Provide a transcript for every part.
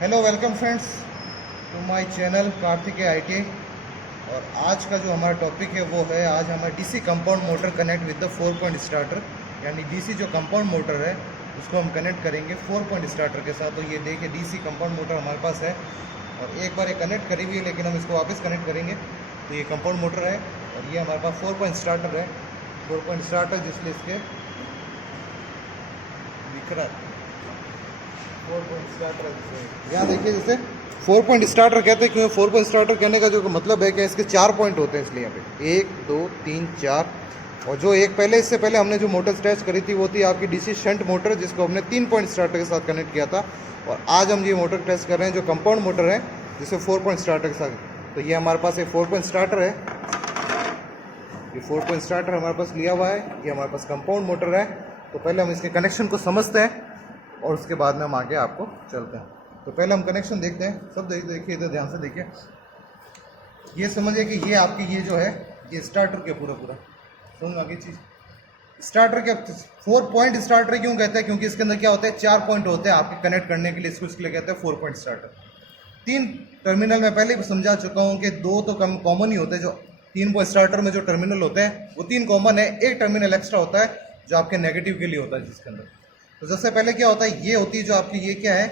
Hello welcome friends to my channel Kartikeya IT. और आज का जो हमारा टॉपिक है वो है, आज हमारा DC compound motor connect with the 4 point starter. यानी डीसी जो कंपाउंड मोटर है उसको हम कनेक्ट करेंगे 4 पॉइंट स्टार्टर के साथ। तो ये देखिए डीसी कंपाउंड मोटर हमारे पास है और एक बार ये कनेक्ट करी हुई है, लेकिन हम इसको वापस कनेक्ट करेंगे। तो ये कंपाउंड मोटर है और ये हमारे पास 4 पॉइंट स्टार्टर है। 4 पॉइंट स्टार्टर जिसलिए इसके दिख रहा है 4 पॉइंट स्टार्टर। यहाँ देखिए जैसे 4 पॉइंट स्टार्टर कहते हैं, क्योंकि 4 पॉइंट स्टार्टर कहने का जो मतलब है कि इसके 4 पॉइंट होते हैं, इसलिए यहाँ पे 1 2 3 4। और जो एक पहले इससे पहले हमने जो मोटर टेस्ट करी थी वो थी आपकी डीसी शंट मोटर, जिसको हमने 3 पॉइंट स्टार्टर के साथ कनेक्ट किया था। और आज हम ये मोटर टेस्ट कर रहे हैं जो कंपाउंड मोटर है जिसे 4 पॉइंट स्टार्टर के साथ। तो ये हमारे पास एक 4 पॉइंट स्टार्टर है, ये 4 पॉइंट स्टार्टर हमारे पास लिया हुआ है। ये हमारे पास कंपाउंड मोटर है। तो पहले हम इसके कनेक्शन को समझते हैं और उसके बाद में हम आगे आपको चलते हैं। तो पहले हम कनेक्शन देखते हैं। सब देखिए इधर ध्यान से देखिए, ये समझिए कि ये आपकी ये जो है ये स्टार्टर के पूरा सुन आगे चीज़ स्टार्टर के 4 पॉइंट स्टार्टर क्यों कहते हैं, क्योंकि इसके अंदर क्या होता है 4 पॉइंट होते हैं आपके कनेक्ट करने के लिए। इसके लिए कहते हैं 4 पॉइंट स्टार्टर। 3 टर्मिनल मैं पहले भी समझा चुका हूँ कि 2 तो कॉमन ही होते हैं। जो 3 पॉइंट स्टार्टर में जो टर्मिनल होते हैं वो 3 कॉमन है, एक टर्मिनल एक्स्ट्रा होता है जो आपके नेगेटिव के लिए होता है जिसके अंदर। तो सबसे पहले क्या होता है, ये होती है जो आपकी ये क्या है,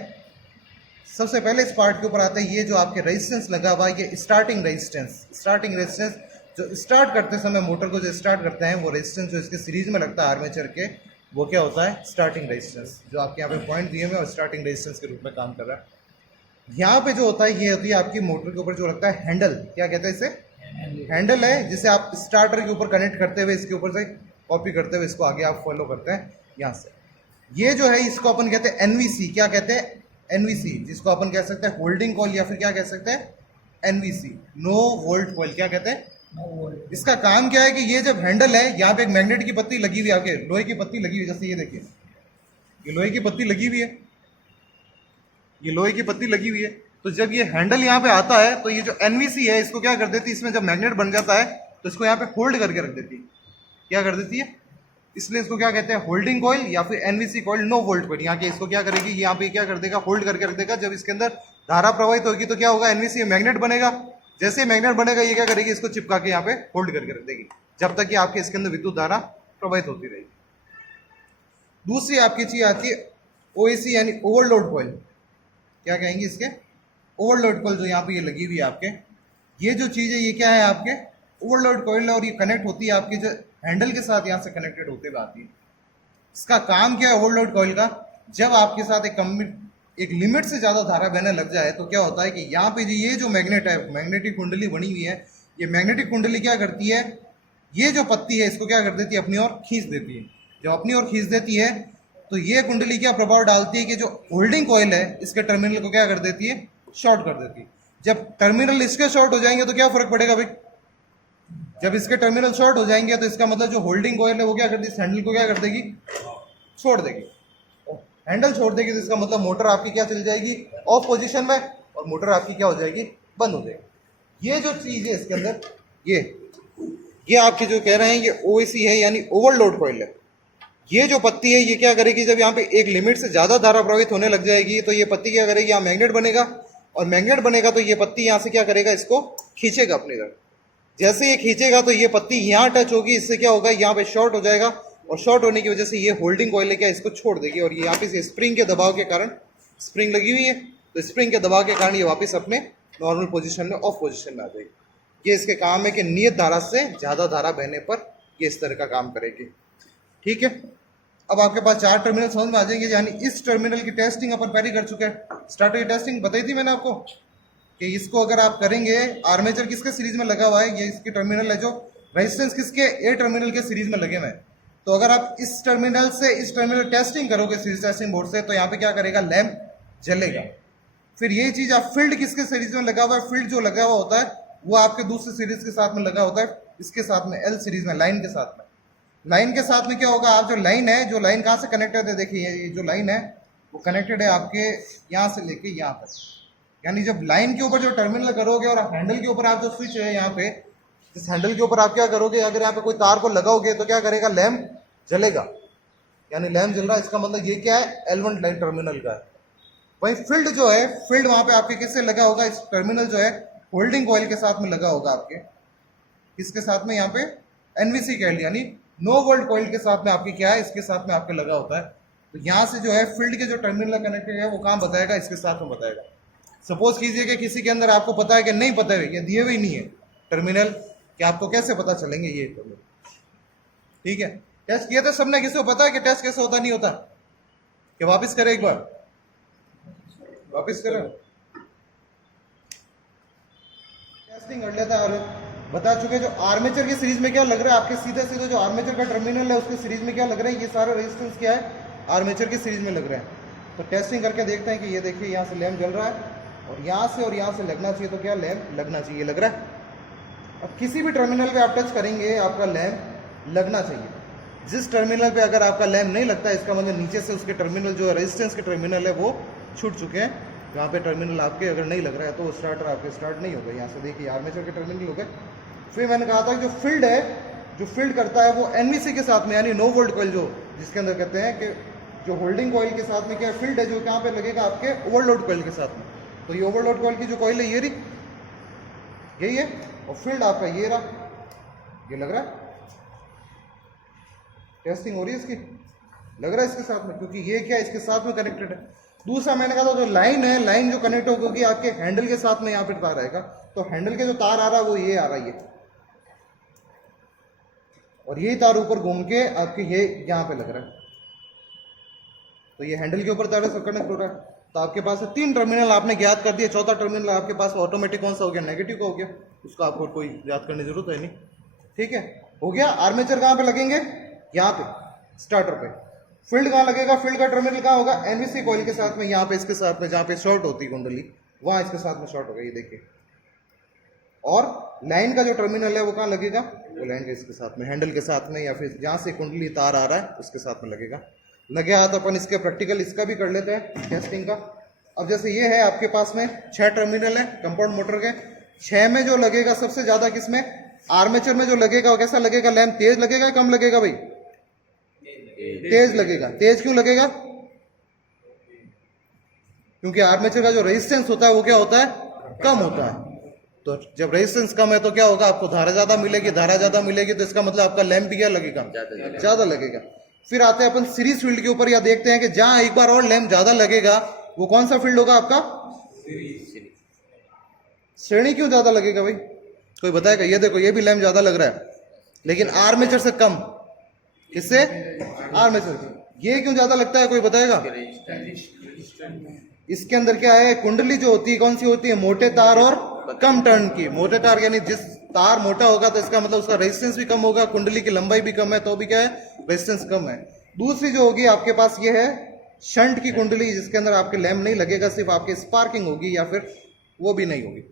सबसे पहले इस पार्ट के ऊपर आता है ये जो आपके रेजिस्टेंस लगा हुआ है, ये स्टार्टिंग रेजिस्टेंस जो स्टार्ट करते समय मोटर को जो स्टार्ट करते हैं वो रेजिस्टेंस जो इसके सीरीज में लगता है आर्मेचर के, वो क्या होता है स्टार्टिंग रेजिस्टेंस, जो आपके यहाँ पे पॉइंट दिए हुए और स्टार्टिंग रेजिस्टेंस के रूप में काम कर रहा है। यहाँ पे जो होता है ये होती है आपकी मोटर के ऊपर जो लगता है हैंडल, क्या कहते हैं इसे, हैंडल है, जिसे आप स्टार्टर के ऊपर कनेक्ट करते हुए इसके ऊपर से कॉपी करते हुए इसको आगे आप फॉलो करते हैं यहाँ से। ये जो है इसको अपन कहते हैं एनवीसी, क्या कहते हैं एनवीसी, जिसको अपन कह सकते हैं होल्डिंग कॉइल या फिर क्या कह सकते हैं एनवीसी, नो वोल्ट कॉइल, क्या कहते हैं नो वोल्ट। इसका काम क्या है कि ये जब हैंडल है यहाँ पे एक मैग्नेट की पत्ती लगी हुई है, आगे लोहे की पत्ती लगी हुई है, जैसे ये देखिए ये लोहे की पत्ती लगी हुई है, ये लोहे की पत्ती लगी हुई है। तो जब ये हैंडल यहाँ पे आता है तो ये जो एनवीसी है इसको क्या कर देती है, इसमें जब मैग्नेट बन जाता है तो इसको यहाँ पे होल्ड करके रख देती है, क्या कर देती है, इसलिए इसको क्या कहते हैं होल्डिंग कॉइल या फिर NVC coil, no volt coil. यहाँ के इसको क्या करेगी, यहाँ पे क्या कर देगा, होल्ड करके रख देगा। जब इसके अंदर धारा प्रवाहित होगी तो क्या होगा, एनवीसी मैग्नेट बनेगा। जैसे ही मैग्नेट बनेगा ये क्या करेगी, इसको चिपका के यहाँ पे होल्ड करके रख देगी जब तक कि आपके इसके अंदर विद्युत धारा प्रवाहित होती रहेगी। दूसरी आपकी चीज आती है ओएसी यानी ओवरलोड कॉइल, क्या कहेंगे इसके, ओवरलोड कॉइल जो यहाँ पे ये लगी हुई है आपके, ये जो चीज है ये क्या है आपके ओवरलोड कॉइल, और ये कनेक्ट होती है आपके जो हैंडल के साथ यहाँ से कनेक्टेड होते हुए आती है। इसका काम क्या है ओवरलोड कॉइल का, जब आपके साथ एक लिमिट से ज़्यादा धारा बहने लग जाए तो क्या होता है कि यहाँ पे ये जो मैग्नेट है, मैग्नेटिक कुंडली बनी हुई है, ये मैग्नेटिक कुंडली क्या करती है, ये जो पत्ती है इसको क्या कर देती है, अपनी ओर खींच देती है। जब अपनी ओर खींच देती है तो ये कुंडली क्या प्रभाव डालती है कि जो होल्डिंग कॉइल है इसके टर्मिनल को क्या कर देती है, शॉर्ट कर देती है। जब टर्मिनल इसके शॉर्ट हो जाएंगे तो क्या फर्क पड़ेगा भाई, जब इसके टर्मिनल शॉर्ट हो जाएंगे तो इसका मतलब जो होल्डिंग कॉइल है वो क्या कर देगी, इस हैंडल को क्या कर देगी, छोड़ देगी। हैंडल छोड़ देगी तो इसका मतलब मोटर आपकी क्या चल जाएगी, ऑफ पोजीशन में, और मोटर आपकी क्या हो जाएगी, बंद हो जाएगी। ये जो चीज है इसके अंदर ये आपके जो कह रहे हैं ये ओएसी है यानी ओवरलोड कॉइल है। ये जो पत्ती है ये क्या करेगी, जब यहाँ पे एक लिमिट से ज्यादा धारा प्रवाहित होने लग जाएगी तो ये पत्ती क्या करेगी, यहाँ मैग्नेट बनेगा, और मैग्नेट बनेगा तो ये पत्ती यहाँ से क्या करेगा, इसको खींचेगा अपनी तरफ। जैसे ये खींचेगा तो ये पत्ती यहाँ टच होगी, इससे क्या होगा, यहाँ पे शॉर्ट हो जाएगा, और शॉर्ट होने की वजह से ये होल्डिंग कॉइल है क्या इसको छोड़ देगी, और ये यहाँ पे स्प्रिंग के दबाव के कारण, स्प्रिंग लगी हुई है तो स्प्रिंग के दबाव के कारण ये वापस अपने नॉर्मल पोजीशन में, ऑफ पोजीशन में आ जाएगी। ये इसके काम है कि नियत धारा से ज़्यादा धारा बहने पर ये इस तरह का काम करेगी। ठीक है, अब आपके पास 4 टर्मिनल समझ में आ जाएंगे। यानी इस टर्मिनल की टेस्टिंग अपन पहले कर चुके हैं, स्टार्टर की टेस्टिंग बताई थी मैंने आपको कि इसको अगर आप करेंगे, आर्मेचर किसके सीरीज में लगा हुआ है, ये इसकी टर्मिनल है, जो रेजिस्टेंस किसके, ए टर्मिनल के सीरीज में लगे हुए हैं। तो अगर आप इस टर्मिनल से इस टर्मिनल टेस्टिंग करोगे सीरीज टेस्टिंग बोर्ड से, तो यहाँ पे क्या करेगा, लैंप जलेगा। फिर ये चीज आप फील्ड किसके सीरीज में लगा हुआ है, फील्ड जो लगा हुआ होता है वो आपके दूसरे सीरीज के साथ में लगा होता है, इसके साथ में एल सीरीज में, लाइन के साथ में। लाइन के साथ में क्या होगा, आप जो लाइन है, जो लाइन कहाँ से कनेक्टेड है, देखिए ये जो लाइन है वो कनेक्टेड है आपके यहाँ से लेके यहाँ तक। यानी जब लाइन के ऊपर जो टर्मिनल करोगे और हैंडल के ऊपर आप जो स्विच है यहाँ पे, इस हैंडल के ऊपर आप क्या करोगे, अगर यहाँ पे कोई तार को लगाओगे तो क्या करेगा, लैंप जलेगा। यानी लैंप जल रहा है, इसका मतलब ये क्या है, L1 लाइन टर्मिनल का है। वही फील्ड जो है, फील्ड वहां पे आपके किससे लगा होगा, इस टर्मिनल जो है होल्डिंग कॉइल के साथ में लगा होगा आपके, इसके साथ में यहाँ पे एनवीसी कॉइल यानी नो वोल्ट कॉइल के साथ में आपके क्या है, इसके साथ में आपके लगा होता है। तो यहाँ से जो है फील्ड के जो टर्मिनल कनेक्टेड है वो कहाँ बताएगा, इसके साथ में बताएगा। सपोज कीजिए कि किसी के अंदर आपको पता है कि नहीं पता है, ये दिए हुए नहीं है टर्मिनल, कि आपको कैसे पता चलेंगे ये टर्मिनल। ठीक है, टेस्ट किया था सबने, किसी को पता है कि टेस्ट कैसे होता, नहीं होता कि वापस करें एक बार, वापस करें, टेस्टिंग कर लेता है। और बता चुके जो आर्मेचर की सीरीज में क्या लग रहा है, आपके सीधे सीधे जो आर्मेचर का टर्मिनल है उसकी सीरीज में क्या लग रहा है, ये सारा रेजिस्टेंस क्या है, आर्मेचर की सीरीज में लग रहा है। तो टेस्टिंग करके देखते हैं कि ये देखिए यहाँ से लैंप जल रहा है और यहाँ से लगना चाहिए, तो क्या लैंप लगना चाहिए, लग रहा है। अब किसी भी टर्मिनल पे आप टच करेंगे आपका लैंप लगना चाहिए। जिस टर्मिनल पे अगर आपका लैंप नहीं लगता, इसका मतलब नीचे से उसके टर्मिनल जो रेजिस्टेंस के टर्मिनल है वो छूट चुके हैं। जहाँ पे टर्मिनल आपके अगर नहीं लग रहा है तो वो स्टार्टर आपके स्टार्ट नहीं होगा। यहाँ से देखिए आर्मेचर के टर्मिनल हो गए। फिर मैंने कहा था कि जो फील्ड है, जो फील्ड करता है वो एनवीसी के साथ में यानी नो वोल्ट कॉइल, जो जिसके अंदर कहते हैं कि जो होल्डिंग कॉइल के साथ में क्या फील्ड है, जो कहाँ पे लगेगा आपके ओवरलोड कॉइल के साथ में। तो ये ओवरलोड कॉइल की जो कॉइल है ये रही, यही है, और फील्ड आपका ये रहा, ये लग रहा है। टेस्टिंग हो रही है इसकी, लग रहा है इसके साथ में, क्योंकि ये क्या इसके साथ में कनेक्टेड है। दूसरा मैंने कहा था जो लाइन है, लाइन जो कनेक्ट होगी आपके हैंडल के साथ में, यहाँ पे तार आएगा, तो हैंडल के जो तार आ रहा है वो ये आ रहा है, और यही तार ऊपर घूम के आपके ये यहाँ पे लग रहा है। तो ये हैंडल के ऊपर तार से कनेक्ट हो रहा है। तो आपके पास 3 टर्मिनल आपने ज्ञात कर दिए, चौथा टर्मिनल आपके पास ऑटोमेटिक कौन सा हो गया, नेगेटिव का हो गया, उसका आपको कोई याद करने की जरूरत है नहीं। ठीक है, हो गया। आर्मेचर कहाँ पे लगेंगे, यहाँ पे स्टार्टर पे। फील्ड कहाँ लगेगा, फील्ड का टर्मिनल कहाँ होगा, एनवीसी कॉइल के साथ में, यहाँ पे इसके साथ में, जहाँ पे शॉर्ट होती है कुंडली वहाँ इसके साथ में शॉर्ट होगा, ये देखिए। और लाइन का जो टर्मिनल है वो कहाँ लगेगा, वो लाइन के इसके साथ में, हैंडल के साथ में, या फिर जहाँ से कुंडली तार आ रहा है उसके साथ में लगेगा। लगे हाथ अपन इसके प्रैक्टिकल इसका भी कर लेते हैं टेस्टिंग का। अब जैसे ये है आपके पास में 6 टर्मिनल है कंपाउंड मोटर के, 6 में जो लगेगा सबसे ज्यादा किसमें, आर्मेचर में जो लगेगा वो कैसा लगेगा, लैंप तेज लगेगा कम लगेगा भाई, तेज लगेगा। तेज क्यों लगेगा, क्योंकि आर्मेचर का जो रेजिस्टेंस होता है वो क्या होता है, कम होता है। तो जब रेजिस्टेंस कम है तो क्या होगा, आपको धारा ज्यादा मिलेगी, धारा ज्यादा मिलेगी तो इसका मतलब आपका लैंप भी क्या लगेगा, ज्यादा लगेगा। फिर आते हैं अपन सीरीज फील्ड के ऊपर, या देखते हैं कि जहां एक बार और लैंप ज्यादा लगेगा वो कौन सा फील्ड होगा आपका, श्रेणी। क्यों ज्यादा लगेगा भाई, कोई बताएगा। ये देखो ये भी लैंप ज्यादा लग रहा है लेकिन आर्मेचर से कम, किससे, आर्मेचर। ये क्यों ज्यादा लगता है, कोई बताएगा। इसके अंदर क्या है, कुंडली जो होती है कौन सी होती है, मोटे तार और कम टर्न की। मोटे तार यानी जिस तार मोटा होगा तो इसका मतलब उसका रेजिस्टेंस भी कम होगा, कुंडली की लंबाई भी कम है तो भी क्या है, रेजिस्टेंस कम है। दूसरी जो होगी आपके पास ये है शंट की कुंडली, जिसके अंदर आपके लैंप नहीं लगेगा, सिर्फ आपके स्पार्किंग होगी, या फिर वो भी नहीं होगी।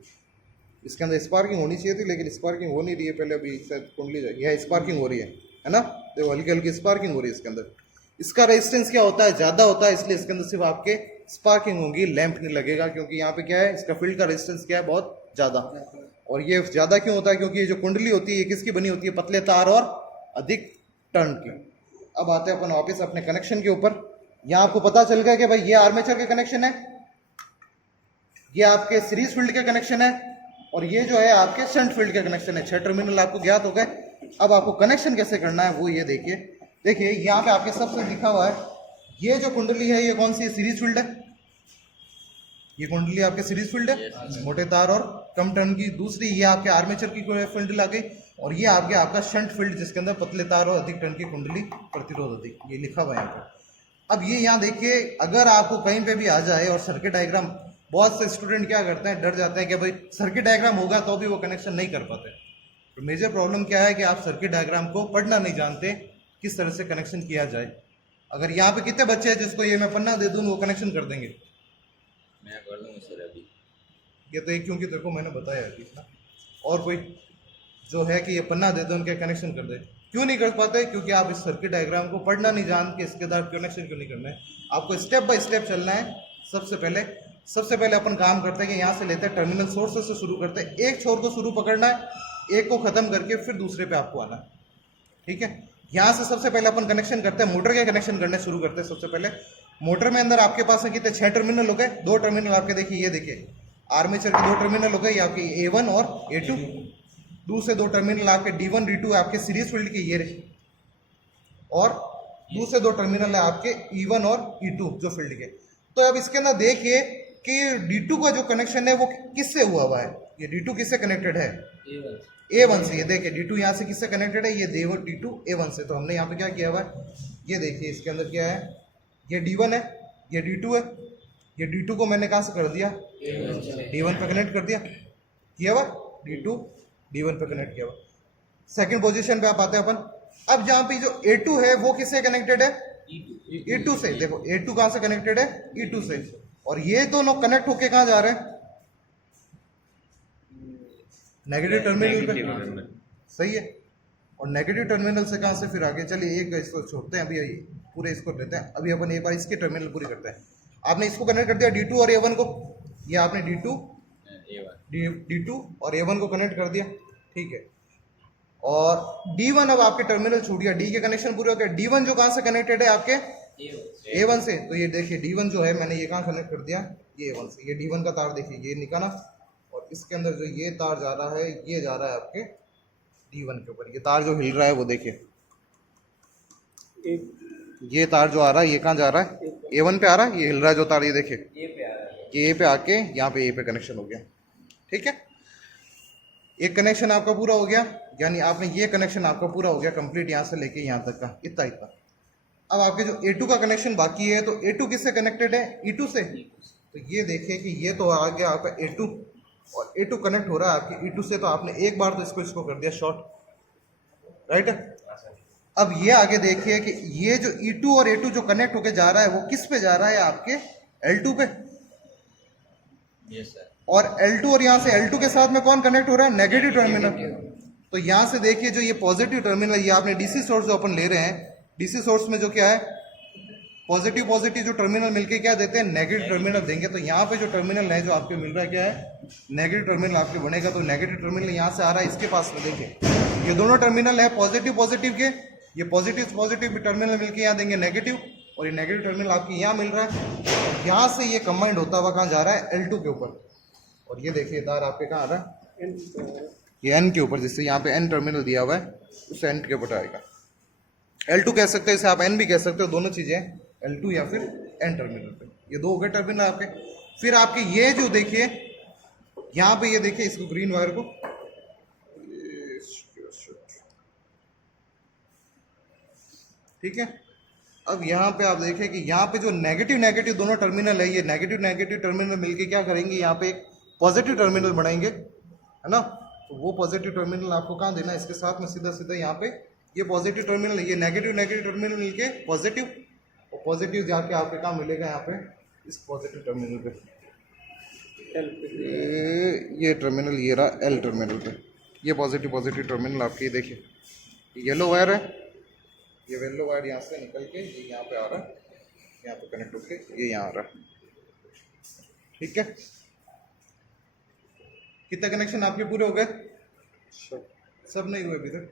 इसके अंदर स्पार्किंग होनी चाहिए थी लेकिन स्पार्किंग हो नहीं रही है। पहले अभी शायद कुंडली यह स्पार्किंग हो रही है ना, तो हल्की हल्की स्पार्किंग हो रही है इसके अंदर। इसका रेजिस्टेंस क्या होता है, ज्यादा होता है, इसलिए इसके अंदर सिर्फ आपके स्पार्किंग होगी, लैंप नहीं लगेगा, क्योंकि यहाँ पे क्या है, इसका फील्ड का रेजिस्टेंस क्या है, बहुत ज्यादा। और ये ज्यादा क्यों होता है, क्योंकि ये जो कुंडली होती है ये किसकी बनी होती है, पतले तार और अधिक टर्न की। अब आते हैं अपन वापस अपने कनेक्शन के ऊपर। यहाँ आपको पता चल गया कि भाई ये आर्मेचर के कनेक्शन है, ये आपके सीरीज फील्ड के कनेक्शन है, और ये जो है आपके शंट फील्ड के कनेक्शन है। 6 टर्मिनल आपको ज्ञात हो गए। अब आपको कनेक्शन कैसे करना है वो ये देखिए। देखिए यहाँ पे आपके सबसे लिखा हुआ है, ये जो कुंडली है ये कौन सी है, सीरीज फील्ड है। ये कुंडली आपके सीरीज फील्ड है, मोटे तार और कम टर्न की। दूसरी ये आपके आर्मेचर की फील्ड आ गई, और ये आपका शंट फील्ड जिसके अंदर पतले तार और अधिक टर्न की कुंडली, प्रतिरोध अधिक, ये लिखा हुआ है यहाँ पर। अब ये यहाँ देखिए, अगर आपको कहीं पे भी आ जाए और सर्किट डायग्राम, बहुत से स्टूडेंट क्या करते हैं, डर जाते हैं कि भाई सर्किट डायग्राम होगा तो भी वो कनेक्शन नहीं कर पाते। तो मेजर प्रॉब्लम क्या है कि आप सर्किट डायग्राम को पढ़ना नहीं जानते, किस तरह से कनेक्शन किया जाए। अगर यहाँ पे कितने बच्चे हैं जिसको ये मैं पन्ना दे दूँ वो कनेक्शन कर देंगे, मैं कर दूंगा सर अभी। ये तो एक, क्योंकि तेरे को मैंने बताया है ना। और कोई जो है कि ये पन्ना दे दो उनके कनेक्शन कर दे, क्यों नहीं कर पाते, क्योंकि आप इस सर्किट डायग्राम को पढ़ना नहीं जान के इसके द्वारा कनेक्शन क्यों नहीं करना है। आपको स्टेप बाय स्टेप चलना है। सबसे पहले अपन काम करते हैं कि यहाँ से लेते हैं टर्मिनल सोर्सेस से शुरू करते हैं। एक छोर को शुरू पकड़ना है, एक को खत्म करके फिर दूसरे पे आपको आना है। ठीक है, यहाँ से सबसे पहले अपन कनेक्शन करते हैं, मोटर के कनेक्शन करने शुरू करते हैं। सबसे पहले मोटर में अंदर आपके पास है कितने 6 टर्मिनल हो गए, 2 टर्मिनल आपके देखिए, ये देखिए आर्मेचर के 2 टर्मिनल हो गए, ये आपके A1 और A2। दूसरे 2 टर्मिनल आपके D1 D2 आपके सीरीज फील्ड के ये रहे, और दूसरे 2 टर्मिनल है आपके E1 और E2 जो फील्ड के। तो अब इसके अंदर देखिए कि D2 का जो कनेक्शन है वो किससे हुआ है, ये D2 किससे कनेक्टेड है, A1 से। ये देखिए D2 यहाँ से किससे कनेक्टेड है, ये D2 A1 से। तो हमने यहाँ पे क्या किया हुआ है, ये देखिए इसके अंदर क्या है, ये D1 है, ये D2 है, ये D2 को मैंने कहाँ से कर दिया, D1 पे कनेक्ट कर दिया, किया हुआ D2 D1 पे कनेक्ट किया हुआ। सेकंड पोजीशन पे आप आते हैं अपन। अब जहाँ पे जो A2 है वो किससे कनेक्टेड है, E2 से। देखो A2 कहाँ से कनेक्टेड है, E2 से, और ये दोनों कनेक्ट होके कहाँ जा रहे हैं, नेगेटिव टर्मिनल पे, सही है। और नेगेटिव टर्मिनल से कहाँ से फिर आगे, चलिए एक इसको छोड़ते हैं, अभी पूरे इसको लेते हैं, अभी अपन एक बार इसके टर्मिनल पूरी करते हैं। आपने इसको कनेक्ट कर दिया D2 और A1 को, ये आपने D2 और A1 को कनेक्ट कर दिया, ठीक है। और D1 अब आपके टर्मिनल छूट गया, D के कनेक्शन पूरे हो गए। D1 जो कहाँ से कनेक्टेड है आपके A1 से, तो ये देखिए D1 जो है मैंने ये कहाँ कनेक्ट कर दिया, ये A1 से। ये D1 का तार देखिए ये निकाला, और इसके अंदर जो ये तार जा रहा है, ये जा रहा है आपके D1 के ऊपर। ये तार जो हिल रहा है वो देखिए, ये तार जो आ रहा है ये कहाँ जा रहा है, A1 पे आ रहा है, ये हिल रहा है जो तार, ये देखिए ये A पे आके यहाँ पे A पे कनेक्शन हो गया, ठीक है। एक कनेक्शन आपका पूरा हो गया, यानी आपने ये कनेक्शन आपका पूरा हो गया कंप्लीट, यहाँ से लेके यहाँ तक का, इतना इतना। अब आपके जो A2 का कनेक्शन बाकी है, तो A2 किससे कनेक्टेड है, E2 से। तो ये देखिए कि ये तो आ गया आपका A2, और A2 कनेक्ट हो रहा है आपके E2 से, तो आपने एक बार तो इसको कर दिया शॉर्ट, राइट है। अब ये आगे देखिए कि ये जो E2 और A2 जो कनेक्ट होके जा रहा है वो किस पे जा रहा है, आपके L2 पे। Yes sir. और L2 और यहाँ से L2 के साथ में कौन कनेक्ट हो रहा है, नेगेटिव टर्मिनल। तो यहाँ से देखिए जो ये पॉजिटिव टर्मिनल, ये आपने डीसी सोर्स जो अपन ले रहे हैं, डीसी सोर्स में जो क्या है, पॉजिटिव पॉजिटिव जो टर्मिनल मिलके क्या देते हैं, नेगेटिव टर्मिनल देंगे। तो यहाँ पे जो टर्मिनल है जो आपको मिल रहा है क्या है, नेगेटिव टर्मिनल आपके बनेगा। तो नेगेटिव टर्मिनल यहाँ से आ रहा है इसके पास में, देखिए ये दोनों टर्मिनल है पॉजिटिव पॉजिटिव के, ये पॉजिटिव पॉजिटिव टर्मिनल मिलके यहाँ देंगे नेगेटिव, और ये नेगेटिव टर्मिनल आपके यहाँ मिल रहा है। यहाँ से ये कंबाइंड होता हुआ कहाँ जा रहा है, L2 के ऊपर। और ये देखिए तार आपके कहाँ आ रहा है, ये N के ऊपर, जिससे यहाँ पे N टर्मिनल दिया हुआ है उस N के ऊपर आएगा। L2 कह सकते हो, इसे आप N भी कह सकते हो, दोनों चीजें L2 या फिर N टर्मिनल पे। ये दो हो गए टर्मिनल आपके। फिर आपके ये जो देखिए यहाँ पे, ये देखिए इसको ग्रीन वायर को, ठीक है। अब यहाँ पे आप देखें कि यहाँ पे जो नेगेटिव नेगेटिव दोनों टर्मिनल है, ये नेगेटिव नेगेटिव टर्मिनल मिलके क्या करेंगे, यहाँ पे एक पॉजिटिव टर्मिनल बनाएंगे, है ना। तो वो पॉजिटिव टर्मिनल आपको कहाँ देना है, इसके साथ में सीधा सीधा यहाँ पे ये पॉजिटिव टर्मिनल, ये नेगेटिव नेगेटिव टर्मिनल मिलके पॉजिटिव, और पॉजिटिव जाके आपके कहाँ मिलेगा, यहाँ पे इस पॉजिटिव टर्मिनल पे, ये टर्मिनल ये रहा L टर्मिनल पे। ये पॉजिटिव पॉजिटिव टर्मिनल आपके देखिए, येलो वायर है, ये येलो वायर यहाँ से निकल के ये यहाँ पे आ रहा है, यहाँ पे कनेक्ट होके ये यहाँ आ रहा है, ठीक है। कितने कनेक्शन आपके पूरे हो गए, सब नहीं हुए अभी तक।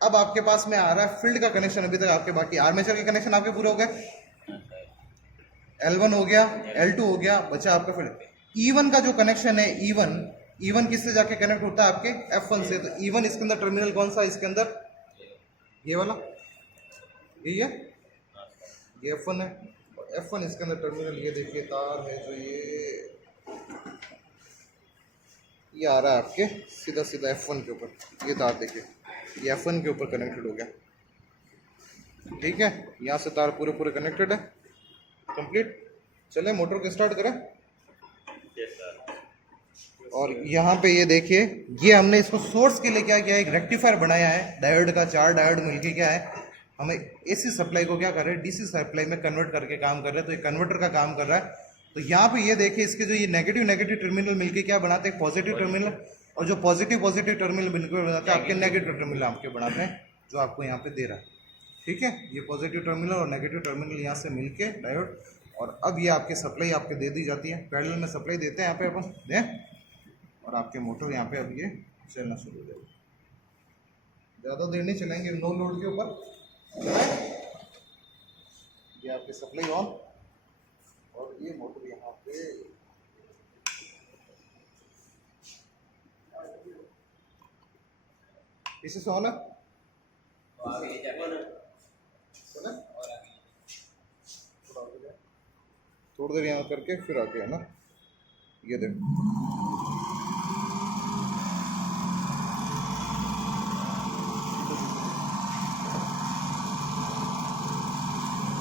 अब आपके पास में आ रहा है फील्ड का कनेक्शन, अभी तक आपके बाकी आर्मेचर के कनेक्शन आपके पूरे हो गए, L1 हो गया, L2 हो गया, बचा आपका फील्ड। E1 का जो कनेक्शन है, E1 किससे जाके कनेक्ट होता है, आपके F1 से। तो E1 इसके अंदर टर्मिनल कौन सा है, इसके अंदर ये वाला, यही है, ये F1 है। और F1 इसके अंदर टर्मिनल, ये देखिए तार है जो ये आ रहा है आपके सीधा सीधा F1 के ऊपर, ये तार देखिए ये F1 के ऊपर कनेक्टेड हो गया, ठीक है। यहाँ से तार पूरे पूरे कनेक्टेड है, कंप्लीट। चले मोटर को स्टार्ट करें। और यहाँ पे ये देखिए, ये हमने इसको सोर्स के लिए क्या किया है, एक रेक्टिफायर बनाया है डायोड का, 4 डायोड मिलके क्या है, हमें एसी सप्लाई को क्या कर रहे हैं, डीसी सप्लाई में कन्वर्ट करके काम कर रहे हैं। तो ये कन्वर्टर का काम कर रहा है। तो यहाँ पे ये देखिए इसके जो ये नेगेटिव नेगेटिव टर्मिनल मिलके क्या बनाते हैं, पॉजिटिव टर्मिनल, और जो पॉजिटिव पॉजिटिव टर्मिनल मिलकर बनाते हैं आपके नेगेटिव टर्मिनल आपके बनाते हैं, जो आपको यहाँ पे दे रहा है, ठीक है। ये पॉजिटिव टर्मिनल और नेगेटिव टर्मिनल यहाँ से मिलके डायोड, और अब ये आपके सप्लाई आपके दे दी जाती है, पैरेलल में सप्लाई देते हैं यहाँ पे अपन दें, और आपके मोटर यहाँ पे अब ये चलना शुरू हो जाएगा। ज़्यादा देर नहीं चलेंगे, नो लोड के ऊपर। ये आपके सप्लाई ऑन, ये मोटर यहाँ पे इसे से होना तो आगे ये जाके है ना, और आगे थोड़ा आगे जाए, थोड़ी देर यहाँ करके फिर आके, है ना, ये देखो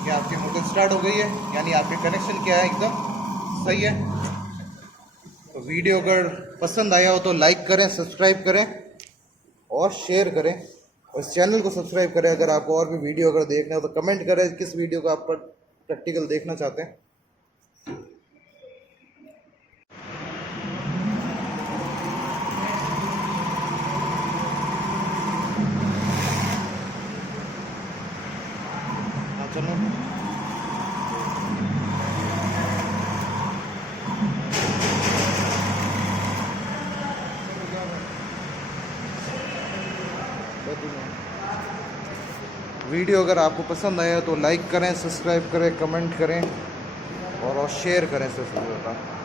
ये आपकी मोटर स्टार्ट हो गई है, यानी आपके कनेक्शन क्या है एकदम सही है। तो वीडियो अगर पसंद आया हो तो लाइक करें, सब्सक्राइब करें और शेयर करें, और इस चैनल को सब्सक्राइब करें। अगर आपको और भी वीडियो अगर देखना हो तो कमेंट करें किस वीडियो को आप प्रैक्टिकल देखना चाहते हैं। हाँ चलो, वीडियो अगर आपको पसंद आया तो लाइक करें, सब्सक्राइब करें, कमेंट करें और शेयर करें सबसे ज़्यादा।